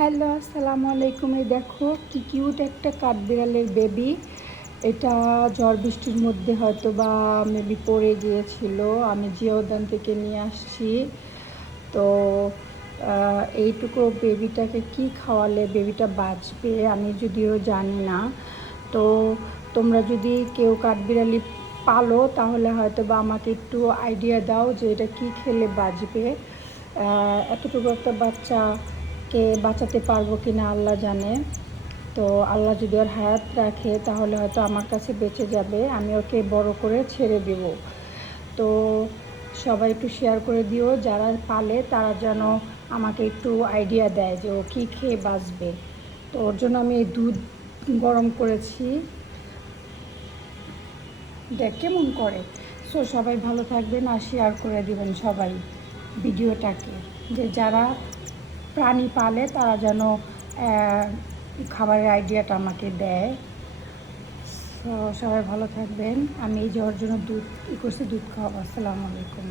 Hello, আসসালামু আলাইকুম। এই দেখো কি কিউট একটা কাঠবিড়ালের বেবি। এটা ঝড় বৃষ্টির মধ্যে হয়তো বা মেবি পড়ে গিয়েছিল। আমি জিয়া উদ্যান থেকে নিয়ে আসছি। তো এইটুকু বেবিটাকে কি খাওয়ালে বেবিটা বাঁচবে আমি যদিও জানি না। তো তোমরা যদি কেউ কাঠবিড়ালি পালো তাহলে হয়তো বা আমাকে একটু আইডিয়া দাও যে এটা কি খেলে বাঁচবে। এতটুকু একটা বাচ্চাকে বাঁচাতে পারবো কি না আল্লাহ জানে। তো আল্লাহ যদি ওর হায়াত রাখে তাহলে হয়তো আমার কাছে বেঁচে যাবে, আমি ওকে বড় করে ছেড়ে দেব। তো সবাই একটু শেয়ার করে দিও, যারা পালে তারা যেন আমাকে একটু আইডিয়া দেয় যে ও কী খেয়ে বাঁচবে। তো ওর জন্য আমি দুধ গরম করেছি, দেখ কেমন করে। সো সবাই ভালো থাকবেন আর শেয়ার করে দিবেন সবাই ভিডিওটাকে, যে যারা প্রাণী পালে তারা যেন খাবারের আইডিয়াটা আমাকে দেয়। সো সবাই ভালো থাকবেন। আমি এই যে ওর জন্য দুধ করছি, দুধ খাওয়াবো। আসসালামু আলাইকুম।